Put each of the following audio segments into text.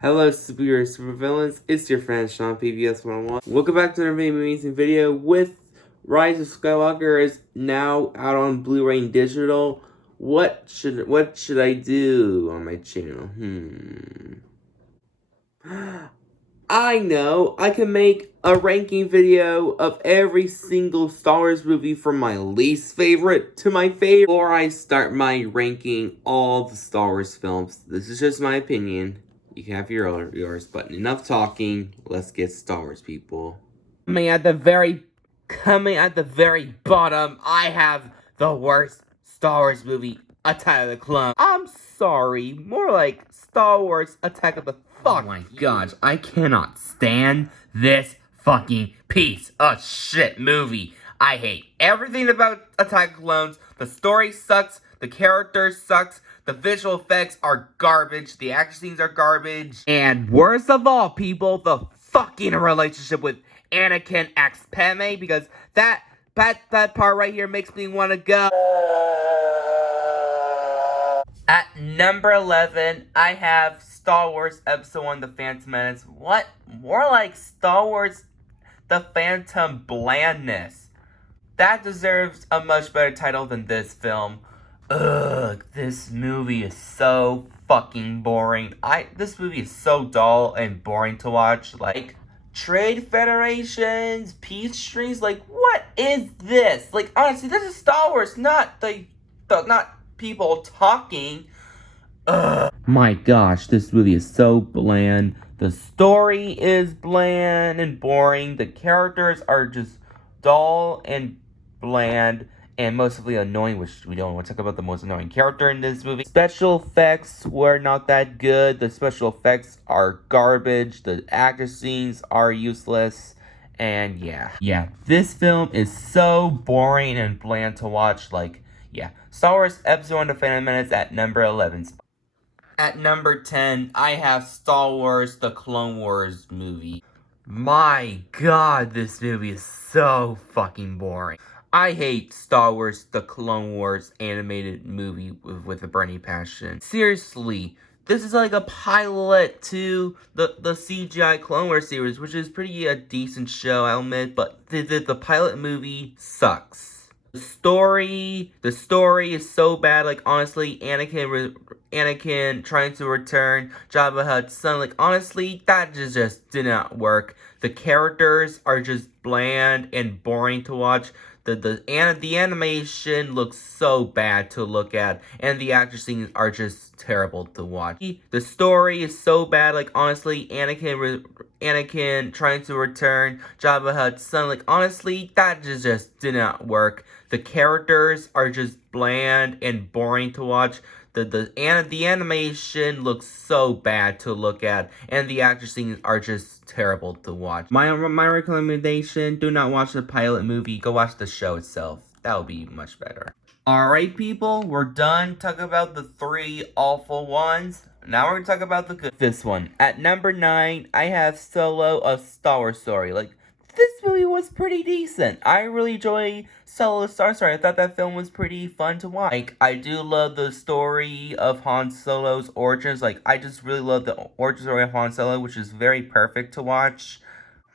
Hello, supervillains. It's your friend Sean PBS 101. Welcome back to another amazing video with Rise of Skywalker is now out on Blu-ray and digital. What should I do on my channel? I know, I can make a ranking video of every single Star Wars movie from my least favorite to my favorite, before I start my ranking all the Star Wars films. This is just my opinion. You can have yours, but enough talking. Let's get Star Wars, people. Coming at the very bottom, I have the worst Star Wars movie, Attack of the Clones. I'm sorry, more like Star Wars Attack of the Fuck. Oh my gosh, I cannot stand this fucking piece of shit movie. I hate everything about Attack of the Clones. The story sucks, the characters sucks, the visual effects are garbage, the action scenes are garbage, and worst of all, people, the fucking relationship with Anakin x Padme, because that part right here makes me want to go. At number 11, I have Star Wars Episode 1, The Phantom Menace. What? More like Star Wars The Phantom Blandness. That deserves a much better title than this film. Ugh, this movie is so fucking boring. This movie is so dull and boring to watch. Like, trade federations, peace trees, like, what is this? Like, honestly, this is Star Wars, not not people talking. Ugh. My gosh, this movie is so bland. The story is bland and boring. The characters are just dull and bland and mostly annoying, which we don't want to talk about the most annoying character in this movie. Special effects were not that good. The special effects are garbage. The actor scenes are useless. And yeah, this film is so boring and bland to watch. Like, yeah, Star Wars Episode 1 The Phantom Menace at number 11. At number 10, I have Star Wars The Clone Wars movie. My god, this movie is so fucking boring. I hate Star Wars The Clone Wars animated movie with a burning passion. Seriously, this is like a pilot to the CGI Clone Wars series, which is pretty a decent show, I'll admit, but the pilot movie sucks. The story is so bad. Like, honestly, Anakin trying to return Jabba the Hutt's son. Like, honestly, that just did not work. The characters are just bland and boring to watch. The animation looks so bad to look at, and the action scenes are just terrible to watch. The story is so bad. Like, honestly, Anakin trying to return Jabba the Hutt's son. Like, honestly, that just did not work. The characters are just bland and boring to watch. The animation looks so bad to look at, and the action scenes are just terrible to watch. My recommendation, do not watch the pilot movie, go watch the show itself. That would be much better. Alright, people, we're done talking about the 3 awful ones. Now we're gonna talk about the good. This one. At number 9, I have Solo, A Star Wars Story. Like, this movie was pretty decent. I really enjoy Solo, A Star Wars Story. I thought that film was pretty fun to watch. Like, I do love the story of Han Solo's origins. Like, I just really love the origin story of Han Solo, which is very perfect to watch.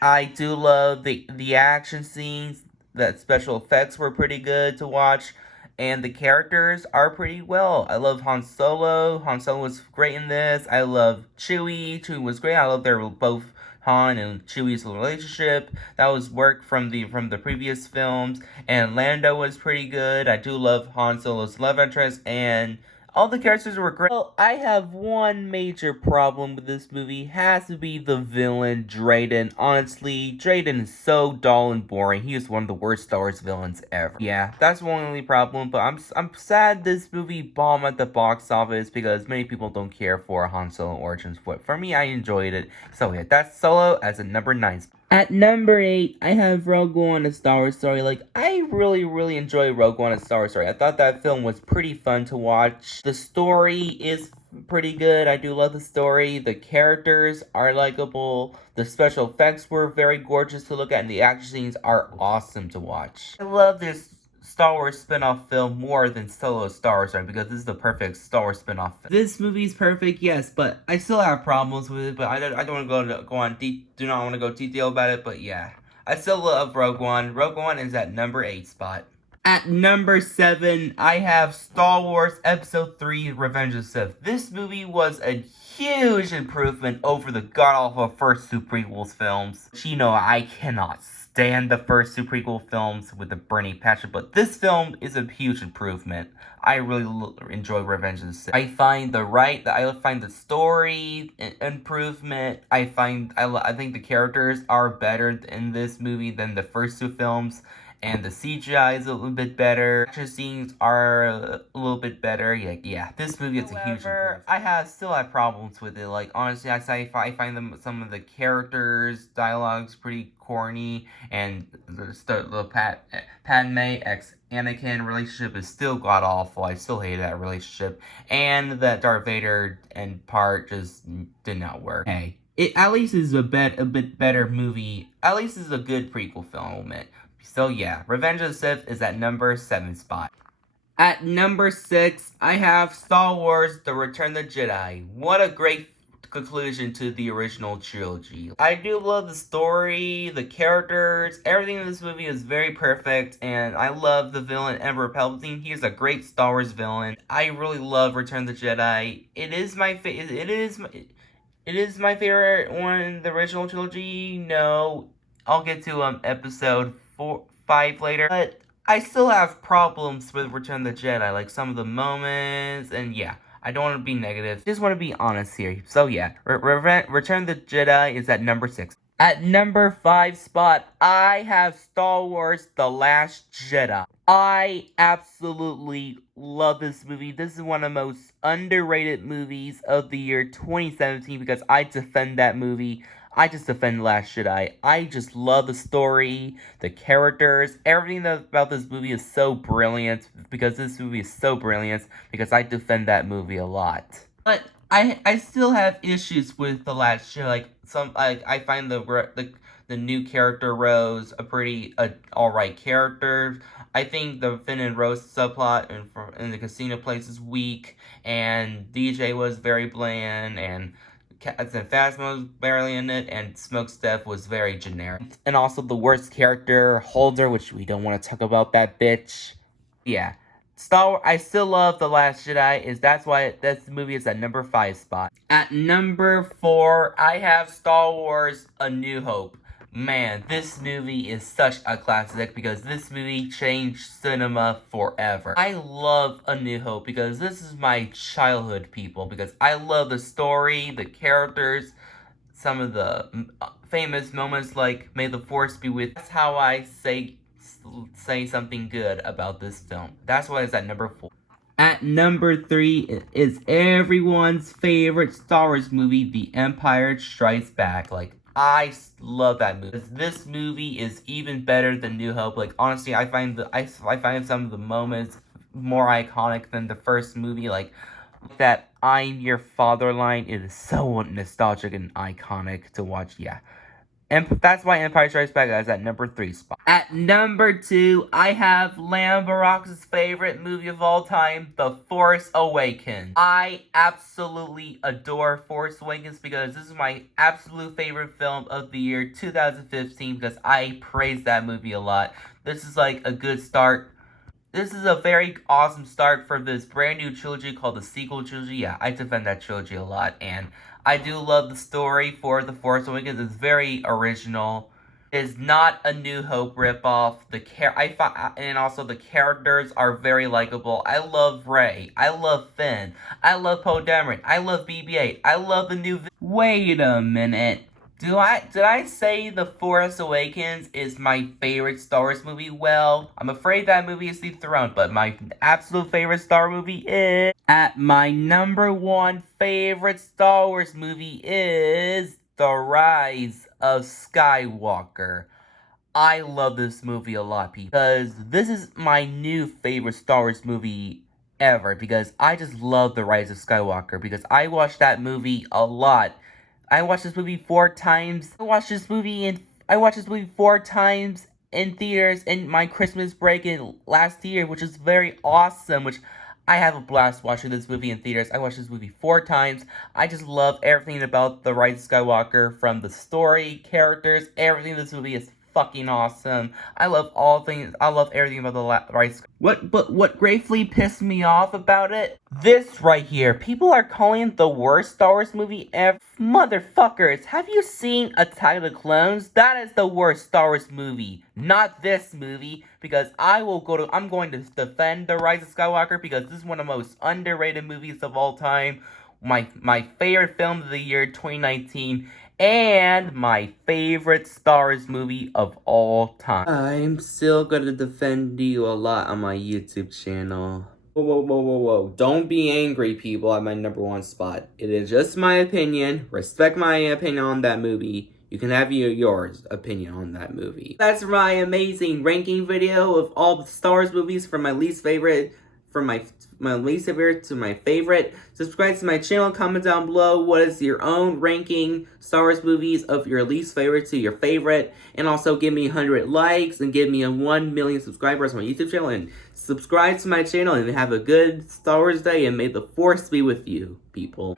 I do love the action scenes. That special effects were pretty good to watch. And the characters are pretty well. I love Han Solo. Han Solo was great in this. I love Chewie. Chewie was great. I love their both Han and Chewie's relationship. That was work from the previous films. And Lando was pretty good. I do love Han Solo's love interest, and all the characters were great. Well, I have one major problem with this movie. Has to be the villain, Drayden. Honestly, Drayden is so dull and boring. He is one of the worst Star Wars villains ever. Yeah, that's one only problem, but I'm sad this movie bombed at the box office because many people don't care for Han Solo Origins. But for me, I enjoyed it. So yeah, that's Solo as a number 9. At number 8, I have Rogue One, A Star Wars Story. Like, I really enjoy Rogue One, A Star Wars Story. I thought that film was pretty fun to watch. The story is pretty good. I do love the story. The characters are likable. The special effects were very gorgeous to look at, and the action scenes are awesome to watch. I love this Star Wars spin-off film more than solo Star Wars, right? Because this is the perfect Star Wars spin-off film. This movie's perfect, yes, but I still have problems with it. But I don't want to go on do not want to go detail about it. But yeah, I still love Rogue One. Rogue One is at number 8 spot. At number 7, I have Star Wars Episode 3: Revenge of the Sith. This movie was a huge improvement over the god-awful first two prequels films. You know, I cannot stand the first two prequel films with a burning passion, but this film is a huge improvement. I really enjoy Revenge of the Sith. I find the story improvement. I think the characters are better in this movie than the first two films. And the CGI is a little bit better. Action scenes are a little bit better. Yeah, this movie is a huge improvement. I still have problems with it. Like, honestly, I find some of the characters' dialogues pretty corny. And the Padme x Anakin relationship is still god-awful. I still hate that relationship. And that Darth Vader and part just did not work. Hey, it at least is a bit better movie. At least it's a good prequel film. So yeah, Revenge of the Sith is at number 7 spot. At number 6, I have Star Wars: The Return of the Jedi. What a great conclusion to the original trilogy. I do love the story, the characters, everything in this movie is very perfect, and I love the villain Emperor Palpatine. He is a great Star Wars villain. I really love Return of the Jedi. It is my favorite one in the original trilogy. No, I'll get to episode 5 later, but I still have problems with Return of the Jedi, like some of the moments, and yeah, I don't want to be negative, just want to be honest here. So yeah, Return of the Jedi is at number 6. At number 5 spot, I have Star Wars: The Last Jedi. I absolutely love this movie. This is one of the most underrated movies of the year 2017 because I defend that movie. I just defend Last Jedi. I just love the story, the characters, everything about this movie is so brilliant because this movie is so brilliant because I defend that movie a lot. But I still have issues with The Last Jedi. I find the new character Rose a pretty alright character. I think the Finn and Rose subplot in the casino place is weak, and DJ was very bland, and Phasma was barely in it, and Smokestack was very generic. And also the worst character, Holder, which we don't want to talk about that bitch. Yeah. Star Wars, I still love The Last Jedi, that's why this movie is at number 5 spot. At number 4, I have Star Wars: A New Hope. Man, this movie is such a classic because this movie changed cinema forever. I love A New Hope because this is my childhood, people, because I love the story, the characters, some of the famous moments like May the Force be with. That's how I say something good about this film. That's why it's at number 4. At number 3 is everyone's favorite Star Wars movie, The Empire Strikes Back. Like, I love that movie. This movie is even better than New Hope. Like, honestly, I find some of the moments more iconic than the first movie. Like that "I'm your father" line is so nostalgic and iconic to watch. Yeah. And that's why Empire Strikes Back is at number 3 spot. At number 2, I have Lam Barack's favorite movie of all time, The Force Awakens. I absolutely adore Force Awakens because this is my absolute favorite film of the year 2015 because I praise that movie a lot. This is like a good start. This is a very awesome start for this brand new trilogy called the sequel trilogy. Yeah, I defend that trilogy a lot, and I do love the story for The Force Awakens. It's very original. It's not a New Hope ripoff. And also the characters are very likable. I love Rey. I love Finn. I love Poe Dameron. I love BB-8. I love the new. Wait a minute. Did I say The Force Awakens is my favorite Star Wars movie? Well, I'm afraid that movie is dethroned, but my absolute favorite Star Wars movie is... At my number 1 favorite Star Wars movie is The Rise of Skywalker. I love this movie a lot, because this is my new favorite Star Wars movie ever, because I just love The Rise of Skywalker, because I watched that movie a lot. I watched this movie 4 times. I watched this movie 4 times in theaters in my Christmas break in last year, which is very awesome, which I have a blast watching this movie in theaters. I watched this movie 4 times. I just love everything about The Rise of Skywalker, from the story, characters, everything in this movie is fucking awesome. I love everything about The Rise. What gravely pissed me off about it? This right here. People are calling it the worst Star Wars movie ever. Motherfuckers, have you seen Attack of the Clones? That is the worst Star Wars movie, not this movie, because I'm going to defend The Rise of Skywalker, because this is one of the most underrated movies of all time, my favorite film of the year 2019, and my favorite Star Wars movie of all time. I'm still gonna defend you a lot on my YouTube channel. Whoa. Don't be angry, people, at my #1 spot. It is just my opinion. Respect my opinion on that movie. You can have yours opinion on that movie. That's my amazing ranking video of all the Star Wars movies from my least favorite, from my least favorite to my favorite. Subscribe to my channel, comment down below what is your own ranking Star Wars movies of your least favorite to your favorite. And also give me 100 likes and give me 1 million subscribers on my YouTube channel. And subscribe to my channel and have a good Star Wars day, and may the Force be with you, people.